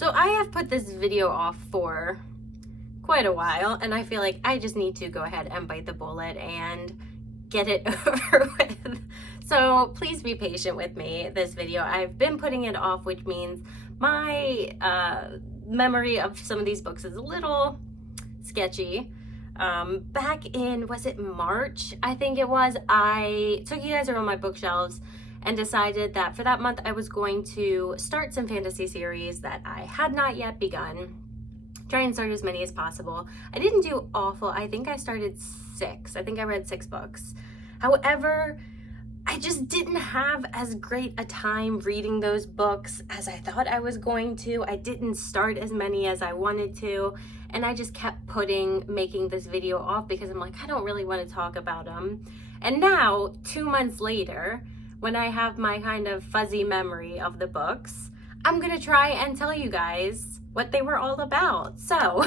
So I have put this video off for quite a while, and I feel like I just need to go ahead and bite the bullet and get it over with. So please be patient with me. This video, I've been putting it off, which means my memory of some of these books is a little sketchy. Back in, was it March? I think it was, I took you guys around my bookshelves and decided that for that month I was going to start some fantasy series that I had not yet begun. Try and start as many as possible. I didn't do awful. I think I started 6. I think I read 6 books. However, I just didn't have as great a time reading those books as I thought I was going to. I didn't start as many as I wanted to, and I just kept making this video off because I'm like, I don't really want to talk about them. And now, 2 months later, when I have my kind of fuzzy memory of the books, I'm gonna try and tell you guys what they were all about. So,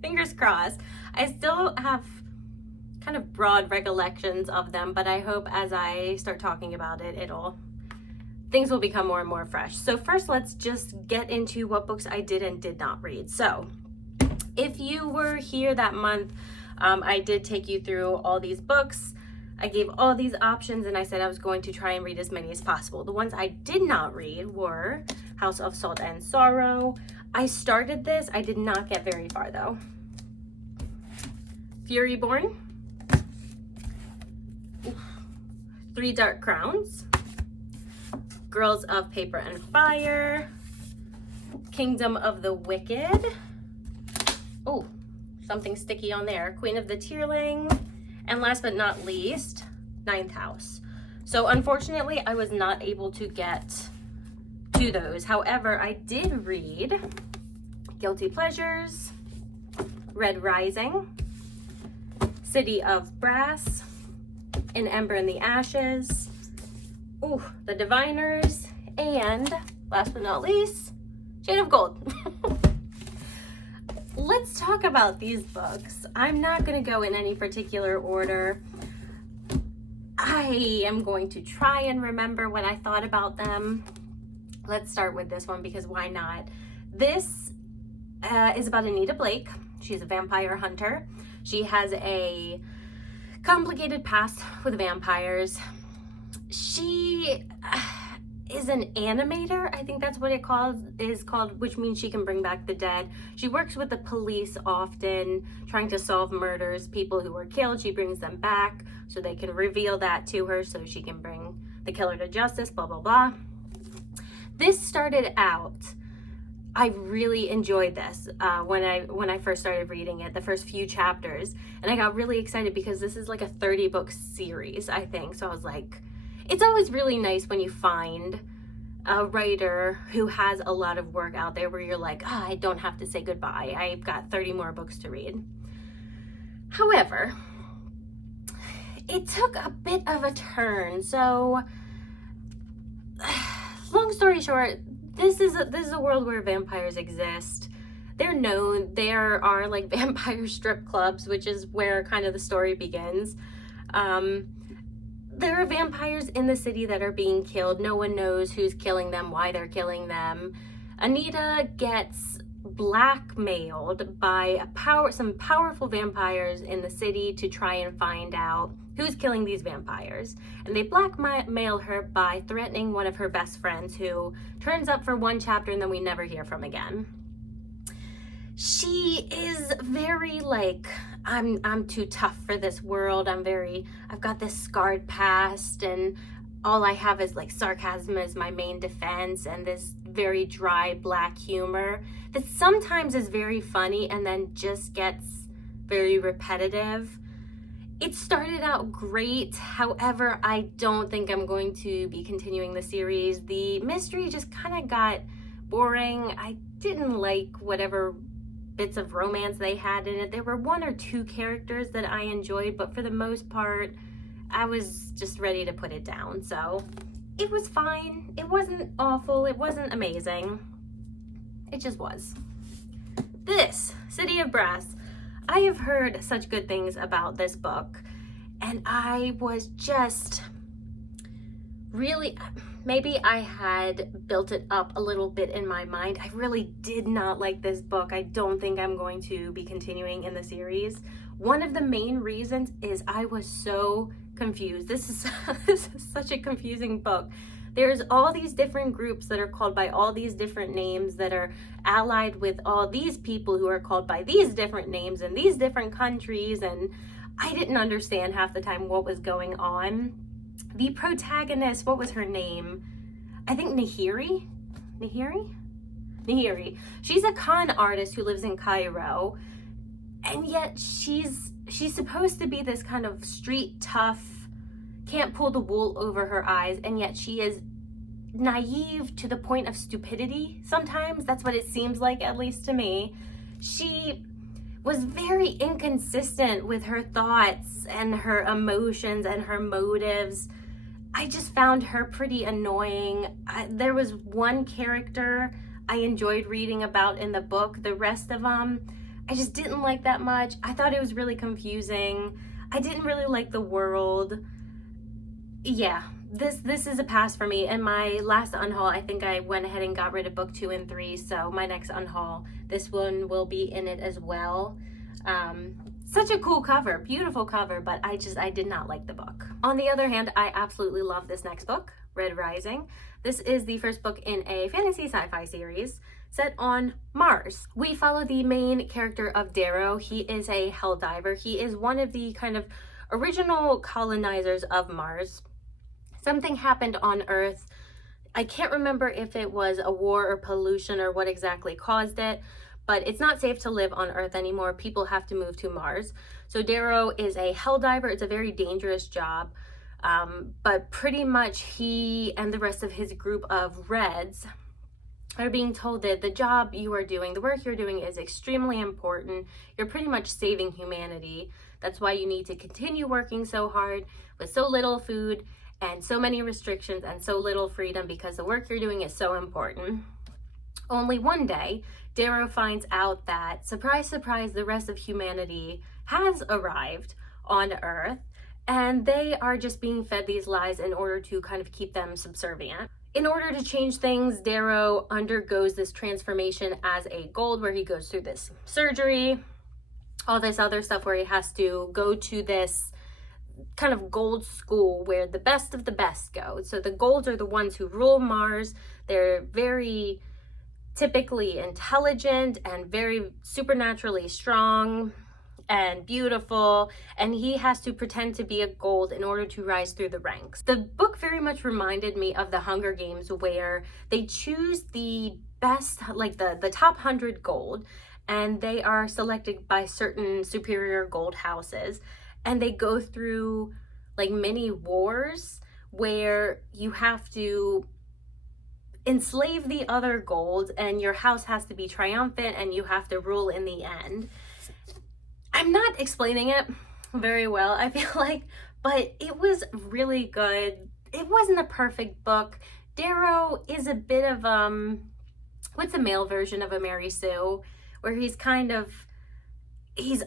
fingers crossed. I still have kind of broad recollections of them, but I hope as I start talking about it, things will become more and more fresh. So first, let's just get into what books I did and did not read. So if you were here that month, I did take you through all these books. I gave all these options and I said I was going to try and read as many as possible. The ones I did not read were House of Salt and Sorrow. I started this, I did not get very far though. Furyborn, Three Dark Crowns, Girls of Paper and Fire, Kingdom of the Wicked, oh, something sticky on there, Queen of the Tearling, and last but not least, Ninth House. So unfortunately, I was not able to get to those. However, I did read Guilty Pleasures, Red Rising, City of Brass, An Ember in the Ashes, ooh, The Diviners, and last but not least, Chain of Gold. Let's talk about these books. I'm not going to go in any particular order. I am going to try and remember what I thought about them. Let's start with this one because why not? This is about Anita Blake. She's a vampire hunter. She has a complicated past with vampires. She is an animator, I think that's what it is called, which means she can bring back the dead. She works with the police often, trying to solve murders, people who were killed. She brings them back so they can reveal that to her so she can bring the killer to justice, blah, blah, blah. This started out, I really enjoyed this when I first started reading it, the first few chapters, and I got really excited because this is like a 30-book series, I think. So I was like, it's always really nice when you find a writer who has a lot of work out there where you're like, oh, I don't have to say goodbye. I've got 30 more books to read. However, it took a bit of a turn. So, long story short, this is a world where vampires exist. They're known. There are like vampire strip clubs, which is where kind of the story begins. There are vampires in the city that are being killed. No one knows who's killing them, why they're killing them. Anita gets blackmailed by some powerful vampires in the city to try and find out who's killing these vampires. And they blackmail her by threatening one of her best friends who turns up for one chapter and then we never hear from again. She is very like, I'm too tough for this world. I've got this scarred past and all I have is like sarcasm as my main defense and this very dry black humor that sometimes is very funny and then just gets very repetitive. It started out great. However, I don't think I'm going to be continuing the series. The mystery just kind of got boring. I didn't like whatever bits of romance they had in it. There were 1 or 2 characters that I enjoyed, but for the most part, I was just ready to put it down. So it was fine. It wasn't awful. It wasn't amazing. It just was. This, City of Brass. I have heard such good things about this book, and I was just really, maybe I had built it up a little bit in my mind. I really did not like this book. I don't think I'm going to be continuing in the series. One of the main reasons is I was so confused. This is such a confusing book. There's all these different groups that are called by all these different names that are allied with all these people who are called by these different names in these different countries, and I didn't understand half the time what was going on. The protagonist, what was her name? I think Nahiri? Nahiri. She's a con artist who lives in Cairo, and yet she's supposed to be this kind of street tough, can't pull the wool over her eyes, and yet she is naive to the point of stupidity sometimes. That's what it seems like, at least to me. She was very inconsistent with her thoughts and her emotions and her motives. I just found her pretty annoying. There was one character I enjoyed reading about in the book. The rest of them, I just didn't like that much. I thought it was really confusing. I didn't really like the world. Yeah, this is a pass for me. In my last unhaul, I think I went ahead and got rid of book 2 and 3. So my next unhaul, this one will be in it as well. Such a cool cover, beautiful cover, but I did not like the book. On the other hand, I absolutely love this next book, Red Rising. This is the first book in a fantasy sci-fi series set on Mars. We follow the main character of Darrow. He is a helldiver. He is one of the kind of original colonizers of Mars. Something happened on Earth. I can't remember if it was a war or pollution or what exactly caused it, but it's not safe to live on Earth anymore. People have to move to Mars. So Darrow is a helldiver. It's a very dangerous job, but pretty much he and the rest of his group of Reds are being told that the job you are doing, the work you're doing is extremely important. You're pretty much saving humanity. That's why you need to continue working so hard with so little food and so many restrictions and so little freedom, because the work you're doing is so important. Only one day, Darrow finds out that, surprise, surprise, the rest of humanity has arrived on Earth, and they are just being fed these lies in order to kind of keep them subservient. In order to change things, Darrow undergoes this transformation as a gold, where he goes through this surgery, all this other stuff where he has to go to this kind of gold school where the best of the best go. So the golds are the ones who rule Mars. They're very typically intelligent and very supernaturally strong and beautiful, and he has to pretend to be a gold in order to rise through the ranks. The book very much reminded me of the Hunger Games, where they choose the best, like the top 100 gold, and they are selected by certain superior gold houses, and they go through like mini wars where you have to enslave the other golds, and your house has to be triumphant and you have to rule in the end. I'm not explaining it very well, I feel like, but it was really good. It wasn't a perfect book. Darrow is a bit of what's a male version of a Mary Sue, where he's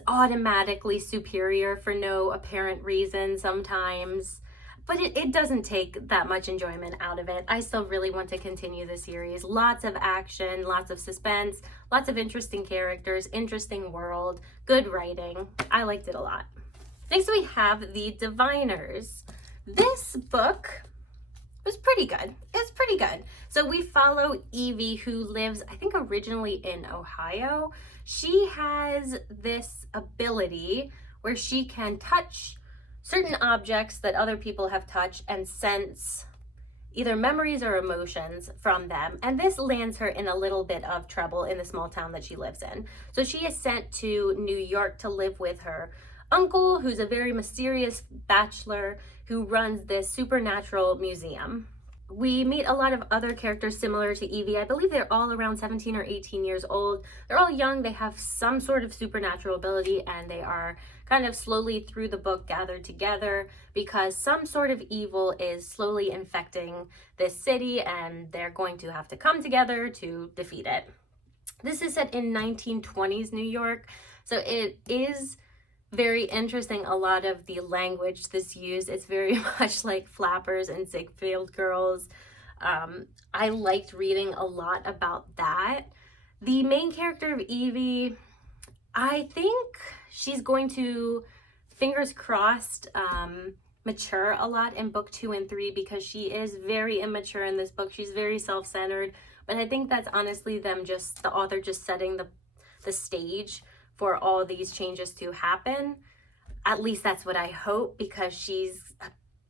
automatically superior for no apparent reason sometimes. But it doesn't take that much enjoyment out of it. I still really want to continue the series. Lots of action, lots of suspense, lots of interesting characters, interesting world, good writing. I liked it a lot. Next we have The Diviners. This book was pretty good. It's pretty good. So we follow Evie, who lives, I think, originally in Ohio. She has this ability where she can touch certain objects that other people have touched and sense either memories or emotions from them. And this lands her in a little bit of trouble in the small town that she lives in. So she is sent to New York to live with her uncle, who's a very mysterious bachelor who runs this supernatural museum. We meet a lot of other characters similar to Evie. I believe they're all around 17 or 18 years old. They're all young. They have some sort of supernatural ability, and they are kind of slowly through the book gathered together because some sort of evil is slowly infecting this city, and they're going to have to come together to defeat it. This is set in 1920s New York, so it is very interesting. A lot of the language that's used, it's very much like Flappers and Ziegfeld Girls. I liked reading a lot about that. The main character of Evie, I think she's going to, fingers crossed, mature a lot in book 2 and 3, because she is very immature in this book. She's very self-centered, but I think that's honestly the author just setting the stage for all these changes to happen. At least that's what I hope, because she's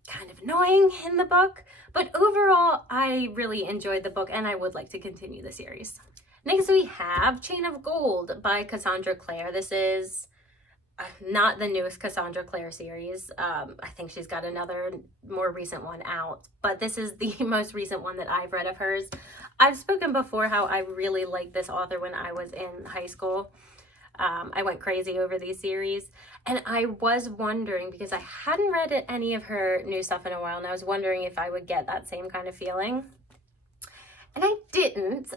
kind of annoying in the book. But overall, I really enjoyed the book, and I would like to continue the series. Next we have Chain of Gold by Cassandra Clare. This is not the newest Cassandra Clare series. I think she's got another more recent one out, but this is the most recent one that I've read of hers. I've spoken before how I really liked this author when I was in high school. I went crazy over these series, and I was wondering, because I hadn't read any of her new stuff in a while, and I was wondering if I would get that same kind of feeling, and I didn't.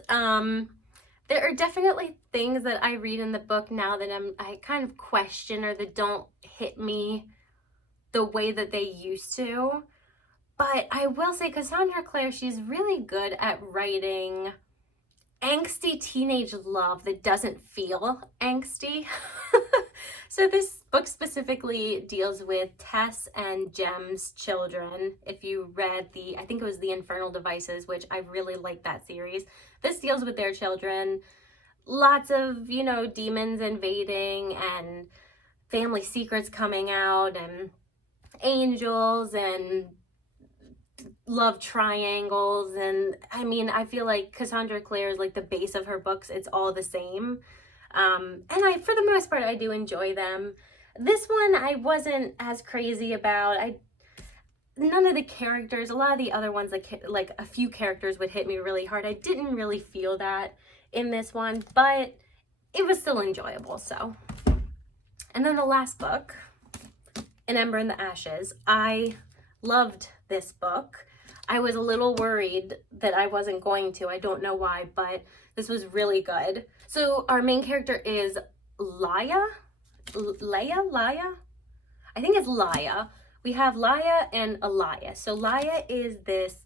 There are definitely things that I read in the book now that I kind of question, or that don't hit me the way that they used to. But I will say Cassandra Clare, she's really good at writing angsty teenage love that doesn't feel angsty. So this book specifically deals with Tess and Jem's children. If you read I think it was the Infernal Devices, which I really like that series. This deals with their children. Lots of, demons invading and family secrets coming out and angels and love triangles. And I mean, I feel like Cassandra Clare is like the base of her books. It's all the same. And for the most part, I do enjoy them. This one I wasn't as crazy about. None of the characters, a lot of the other ones, like a few characters would hit me really hard. I didn't really feel that in this one, but it was still enjoyable. So, and then the last book, An Ember in the Ashes. I loved this book. I was a little worried that I wasn't going to. I don't know why, but this was really good. So our main character is Laia? I think it's Laia. We have Laia and Elias. So Laia is this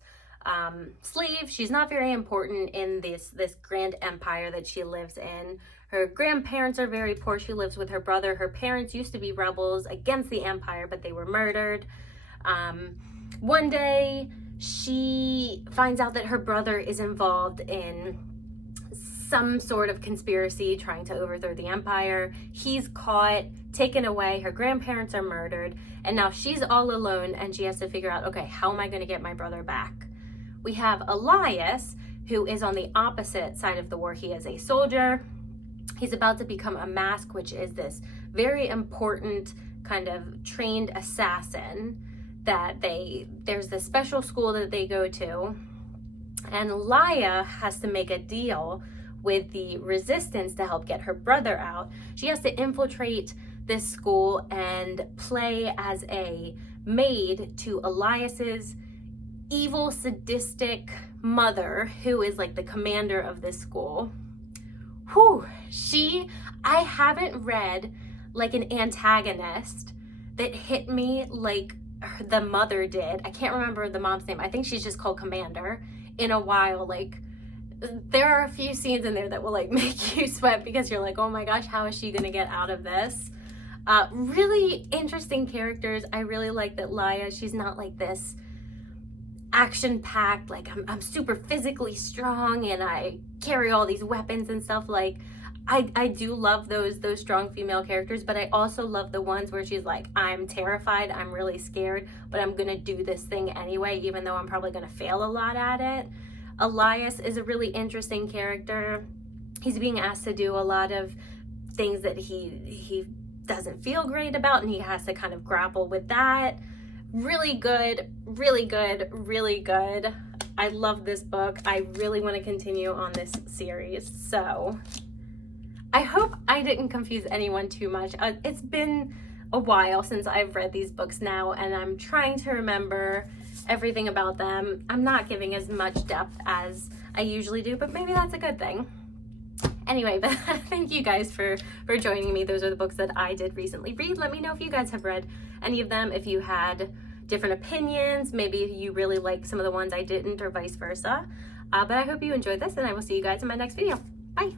slave. She's not very important in this grand empire that she lives in. Her grandparents are very poor. She lives with her brother. Her parents used to be rebels against the empire, but they were murdered. One day, she finds out that her brother is involved in some sort of conspiracy trying to overthrow the empire. He's caught, taken away, her grandparents are murdered, and now she's all alone, and she has to figure out, okay, how am I going to get my brother back? We have Elias, who is on the opposite side of the war. He is a soldier. He's about to become a mask, which is this very important kind of trained assassin that there's this special school that they go to, and Laia has to make a deal with the resistance to help get her brother out. She has to infiltrate this school and play as a maid to Elias's evil, sadistic mother, who is like the commander of this school. I haven't read like an antagonist that hit me like the mother did. I can't remember the mom's name. I think she's just called Commander in a while. Like, there are a few scenes in there that will like make you sweat, because you're like, oh my gosh, how is she gonna get out of this? Really interesting characters. I really like that Laia, she's not like this action-packed, like I'm super physically strong and I carry all these weapons and stuff. Like, I do love those strong female characters, but I also love the ones where she's like, I'm terrified, I'm really scared, but I'm gonna do this thing anyway, even though I'm probably gonna fail a lot at it. Elias is a really interesting character. He's being asked to do a lot of things that he doesn't feel great about, and he has to kind of grapple with that. Really good, really good, really good. I love this book. I really want to continue on this series. So I hope I didn't confuse anyone too much. It's been a while since I've read these books now, and I'm trying to remember everything about them. I'm not giving as much depth as I usually do, but maybe that's a good thing. Anyway, but thank you guys for joining me. Those are the books that I did recently read. Let me know if you guys have read any of them, if you had different opinions. Maybe you really like some of the ones I didn't, or vice versa. But I hope you enjoyed this, and I will see you guys in my next video. Bye.